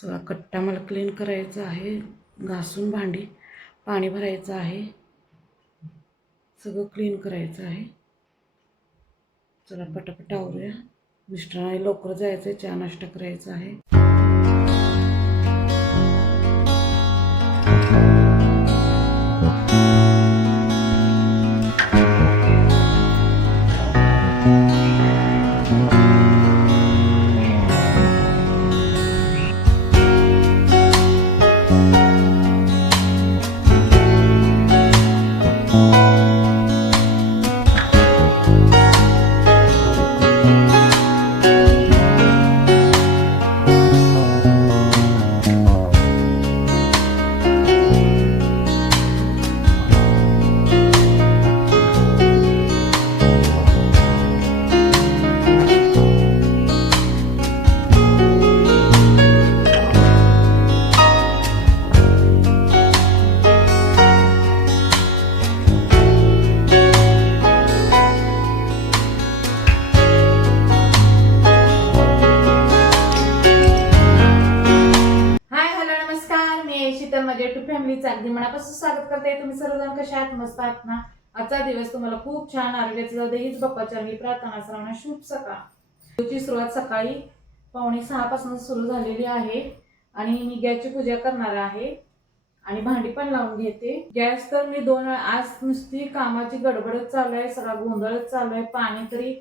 सगळा कट्टा मला क्लीन करायचा आहे. घासून भांडी पाणी भरायचं आहे. सगळं क्लीन करायचं आहे. चला पटापट आवरूया. मिस्टरांना लवकर जायचं आहे चहा नाश्ता करायचा आहे. युट्यूब फॅमिलीचा अगदी मनापासून स्वागत करते. तुम्ही सर्वजण कशा आहात? मस्त आहात ना? आजचा दिवस तुम्हाला खूप छान आरोग्याचं जाऊ दे. हीच बाप्पाच्या प्रार्थना सर्वांना शुभ सकाळ. ची सुरुवात सकाळी पावणे सहापासून सुरू झालेली आहे. आणि मी गॅसची पूजा करणार आहे. आणि भांडी पण लावून घेते. गॅस तर मी दोन वेळा आज नुसती कामाची गडबडच चालू आहे. सगळा गोंधळच चालू आहे. पाणी तरी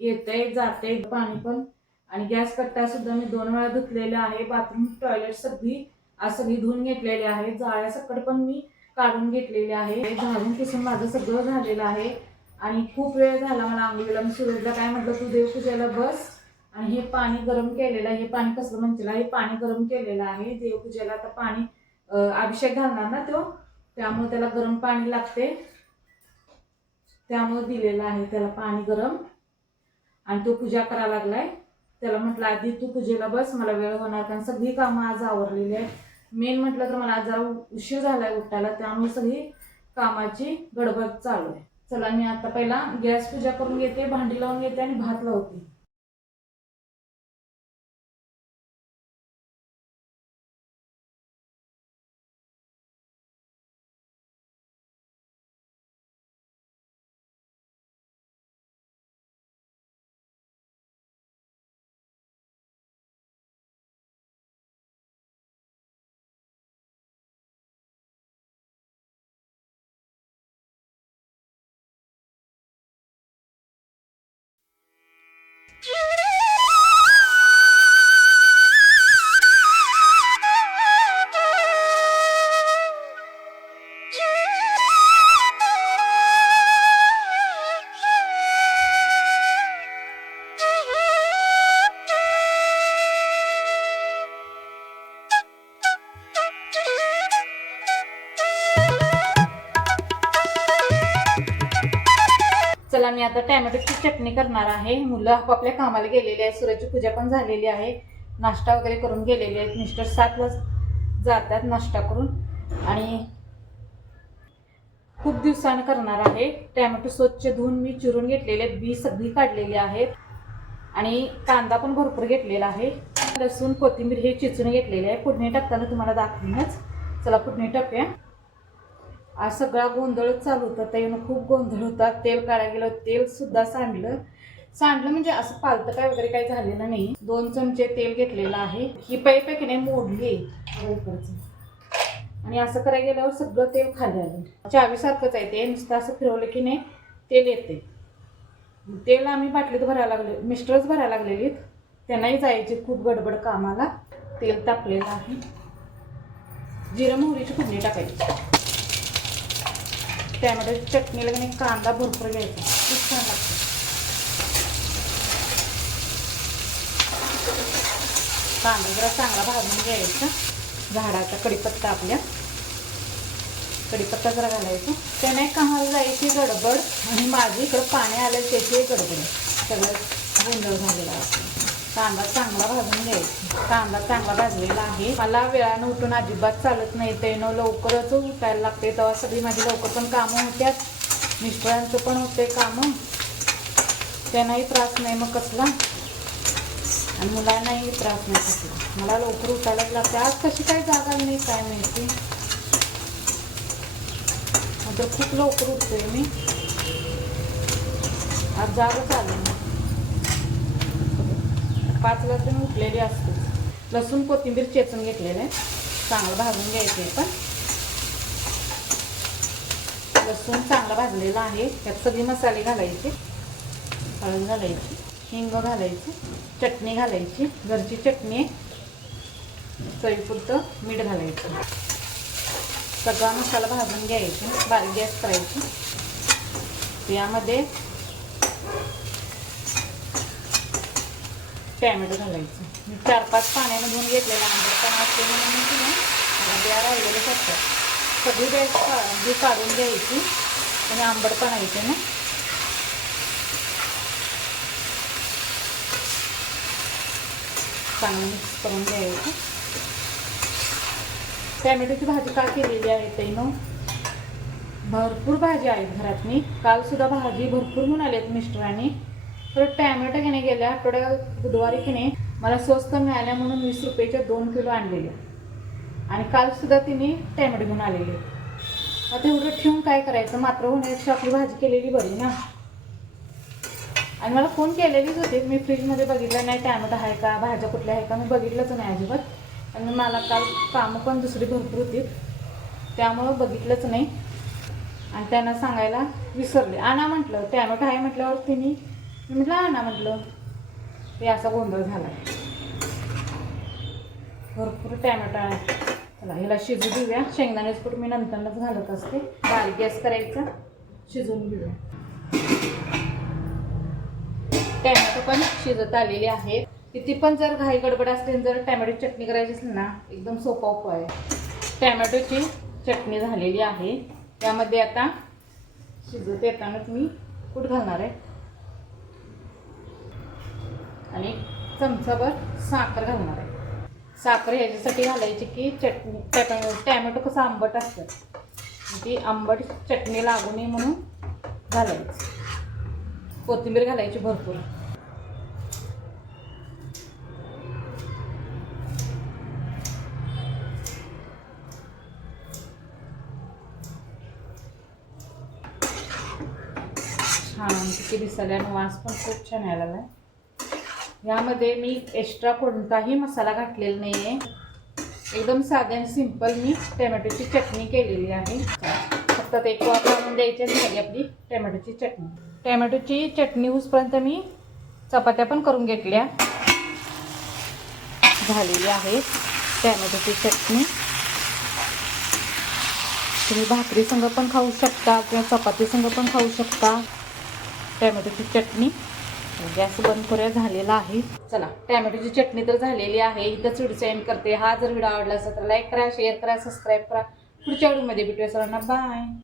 येतंय जाते पाणी पण. आणि गॅस कट्टा सुद्धा मी दोन वेळा धुतलेला आहे. बाथरूम टॉयलेट सगळी आज सगळी धुवून घेतलेली आहे. जाळ्या सकट पण मी काढून घेतलेली आहे. झाडून किसून माझं सगळं झालेलं आहे. आणि खूप वेळ झाला मला आंघोळीला. मी सुरेशला काय म्हटलं तू देवपूजेला बस. आणि हे पाणी गरम केलेलं आहे. हे पाणी कसलं म्हणतील हे पाणी गरम केलेलं आहे. देवपूजेला आता पाणी अभिषेक घालणार ना तो? त्यामुळे त्याला गरम पाणी लागते. त्यामुळे दिलेलं आहे त्याला पाणी गरम. आणि तो पूजा करायला लागलाय. त्याला म्हटलं आधी तू पूजेला बस मला वेळ होणार कारण सगळी कामं आज आवरलेली आहेत. मेन म्हटलं तर मला आज जरा उशीर आहे उठायला त्यामुळे सगळी कामाची गडबड चालू आहे. चला मी आता पहिला गॅस पूजा करून घेते भांडी लावून घेते आणि भात लावते. चला मी आता टॅमॅटोची चटणी करणार आहे. मुलं आपापल्या कामाला गेलेली आहे सूर्याची पूजा पण झालेली आहे. नाश्ता वगैरे करून गेलेले आहेत. मिस्टर सातला जातात नाश्ता करून. आणि खूप दिवसानं करणार आहे. टॅमॅटो स्वच्छ धुवून मी चिरून घेतलेले आहेत. बी सगळी काढलेली आहेत. आणि कांदा पण भरपूर घेतलेला आहे. लसूण कोथिंबीर हे चिचून घेतलेले आहे. फोडणी टाकताना तुम्हाला दाखवीनच. चला फोडणी टाकूया. आज सगळा गोंधळच चालू होता. त्यानं खूप गोंधळ होता. तेल काढायला गेलं. तेल सुद्धा सांडलं. सांडलं म्हणजे असं पालतं काय वगैरे काही झालेलं नाही. दोन चमचे तेल घेतलेलं आहे. ही पाईप आहे. की नाही मोडली आहे आणि असं करायला गेल्यावर सगळं तेल खाली आलं. चावीसारखंच आहे ते. नुसतं असं फिरवलं की नाही तेल येते तेल आम्ही बाटलीत भरायला लागले. मिस्टरच भरायला लागलेलीत त्यांनाही जायची खूप गडबड कामाला. तेल तापलेलं आहे. जिरं मोहरीची फोडणी टाकायची. त्यामध्ये चटणीला की नाही कांदा भरपूर घ्यायचा. खूप छान लागतं. कांदा जरा चांगला भाजून घ्यायचा. झाडाचा कडीपत्ता आपल्या. कढीपत्ता जरा घालायचा. त्याने कामाला जायची गडबड आणि माझी इकडं पाणी आलं त्याची गडबड. आहे. सगळं गोंधळ झालेला असतो. कांदा चांगला भाजून घ्यायचा. कांदा चांगला भाजलेला आहे. मला वेळानं उठून अजिबात चालत नाही. ते न लवकरच उठायला लागते. तेव्हा सगळी माझी लवकर पण कामं होत्यात. मिस्टरांचं पण होते कामं. त्यांनाही त्रास नाही मग कसला? आणि मुलांनाही त्रास नाही कसला. मला लवकर उठायलाच लागते. आज कशी काय जागा नाही काय माहिती? नंतर खूप लवकर उठते मी. आज जागा आली पाच लसूण उठलेली असते. लसूण कोथिंबीर चेचून घेतलेलं. आहे चांगलं भाजून घ्यायचं आहे पण. लसूण चांगला भाजलेला आहे. त्यात सगळे मसाले घालायचे. हळद घालायची हिंग घालायची चटणी घालायची. घरची चटणी चवीपुरतं मीठ घालायचं. सगळा मसाला भाजून घ्यायची. बारीक गॅस करायची. यामध्ये टॅमॅटो घालायचं. मी चार पाच पाण्याने धुवून घेतलेला आंबटपणा असते म्हणून मी राहिलेलं फक्त सगळी बेस्ट जी काढून घ्यायची. आणि आंबटपणा येते ना. चांगलं मिक्स करून घ्यायचं. टॅमॅटोची भाजी का केलेली आहे तैनो भरपूर भाजी आहेत घरात मी कालसुद्धा भाजी भरपूर म्हणून आहेत मिस्टरांनी. परत टॅमॅटो घेणे गेल्या आठवड्यात बुधवारी की नाही मला स्वस्त मिळाल्या म्हणून वीस रुपयेच्या दोन किलो आणलेले. आणि कालसुद्धा तिने टॅमॅटो घेऊन आलेले. आता एवढं ठेवून काय करायचं? मात्र होण्यापेक्षा आपली भाजी केलेली बरी ना. आणि मला फोन केलेलीच होती. मी फ्रीजमध्ये बघितलं नाही टॅमॅटो आहे का भाज्या कुठल्या आहे का मी बघितलंच नाही अजिबात. आणि मला काल कामं पण दुसरी भरपूर होती. त्यामुळं बघितलंच नाही. आणि त्यांना सांगायला विसरले. आणा म्हटलं टॅमॅटो आहे म्हटल्यावर तिने मी म्हटलं आणा म्हटलं. ते असा गोंधळ झाला. भरपूर टॅमॅटो आहे. चला ह्याला शिजू देऊया. शेंगदाण्याचं पीठ मी नंतरच घालत असते. बारीक गॅस करायचा. शिजवून घेऊया. टॅमॅटो पण शिजत आलेले आहेत. किती पण जर घाई गडबड असते जर टॅमॅटो चटणी करायची असेल ना एकदम सोपा उपाय आहे. टॅमॅटोची चटणी झालेली आहे. त्यामध्ये आता शिजत येतानाच मी कूट घालणार आहे. आणि चमचाभर साखर घालणार आहे. साखर ह्याच्यासाठी घालायची की चटणी टॅमॅटो टॅमॅटो कसं आंबट असतं. ती आंबट चटणी लागू नये म्हणून घालायची. कोथिंबीर घालायची भरपूर. छान किती दिसायला आणि वास पण खूप छान यायला आहे यामध्ये मी एक्स्ट्रा कोणताही मसाला घातलेला नाही आहे एकदम साधे आणि सिंपल मी टॅमॅटोची चटणी केलेली आहे. फक्त ते एक वाफ द्यायची झाली आपली टॅमॅटोची चटणी. टॅमॅटोची चटणी उसपर्यंत मी चपात्या पण करून घेतल्या. झालेली आहे टॅमॅटोची चटणी. तुम्ही भाकरीसंग पण खाऊ शकता किंवा चपातीसंग पण खाऊ शकता टॅमॅटोची चटणी. गॅस बंद करूया झालेला आहे. चला टॅमॅटोची चटणी तर झालेली आहे. इथं व्हिडिओ एंड करते. हा जर व्हिडिओ आवडला असेल तर लाईक करा शेअर करा सबस्क्राईब करा. पुढच्या व्हिडिओमध्ये भेटूया सरांना बाय